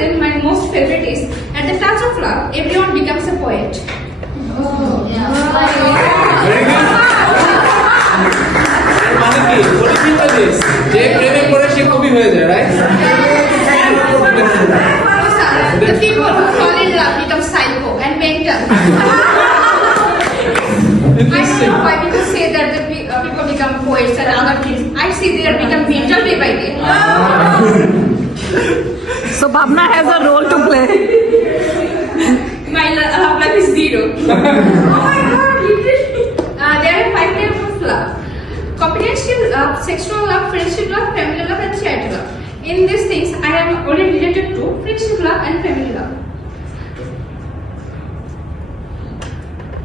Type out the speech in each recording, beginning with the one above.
then my most favorite is at the touch of love, everyone becomes a poet. Oh, yeah. Very good. What do you mean by this? যে প্রেমে পড়ে সে কবি হয়ে যায়, right? The people who fall in love become psycho and mental. I don't know why people say that the people become poets and other things. I see they are become mental day by day. So Bhavna has a role to play. My love life is zero. Oh my god, literally. There are 5 types of love: confidential love, sexual love, friendship love, family love, and charity love. In these things, I am only related to friendship love and family love.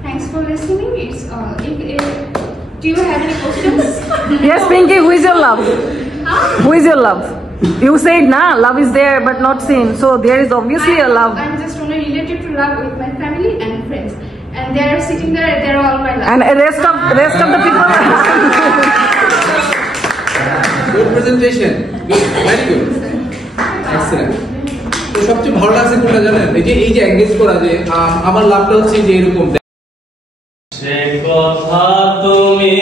Thanks for listening. It's do you have any questions? Yes, Pinky, who is your love? Huh? Who is your love? You said, nah, love is there but not seen. So there is obviously a love. I'm just only related to love with my family and friends. And they are sitting there, they're all my love. And rest of the people. Good presentation. Good. Very good. Excellent. তো সবচেয়ে ভালো লাগছে কোনটা জানেন? এই যে engage করা যে আমার লাভটা হচ্ছে যে এরকম সে কথা তুমি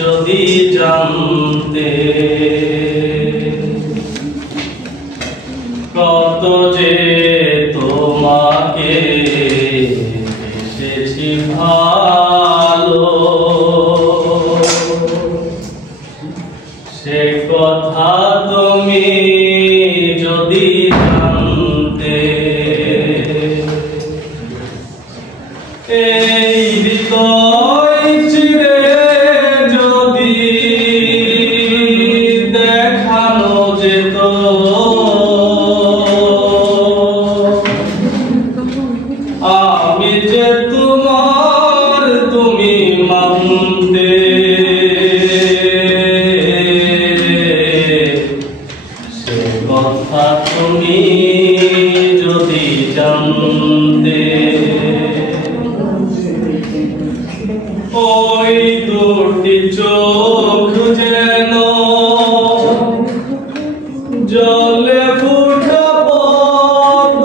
যদি জানতে কত যে তোমাকে এসেছি ভালো সে কথা তুমি যদি জানতে এই হৃদয় চিরে যদি দেখানো যেত আমি যে তোমার তুমি মানতে সে কথা তুমি যদি জানতে ওই দুটি চোখ যেন জলে ফুটা পদ্ম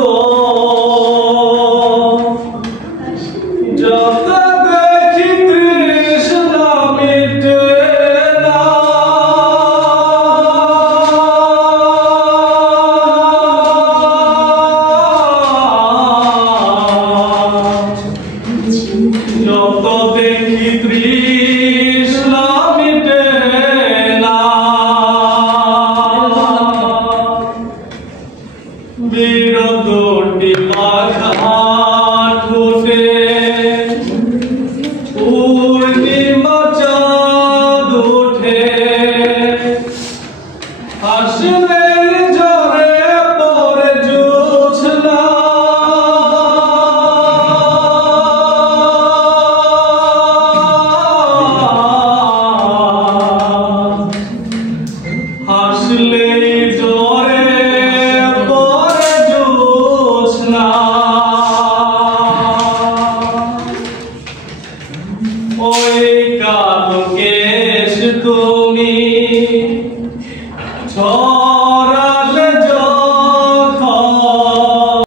যত দেখি তৃষ্ণা মিটে না যত দেখি তৃষ্ণা মিটে না বিরোধটি বাঘা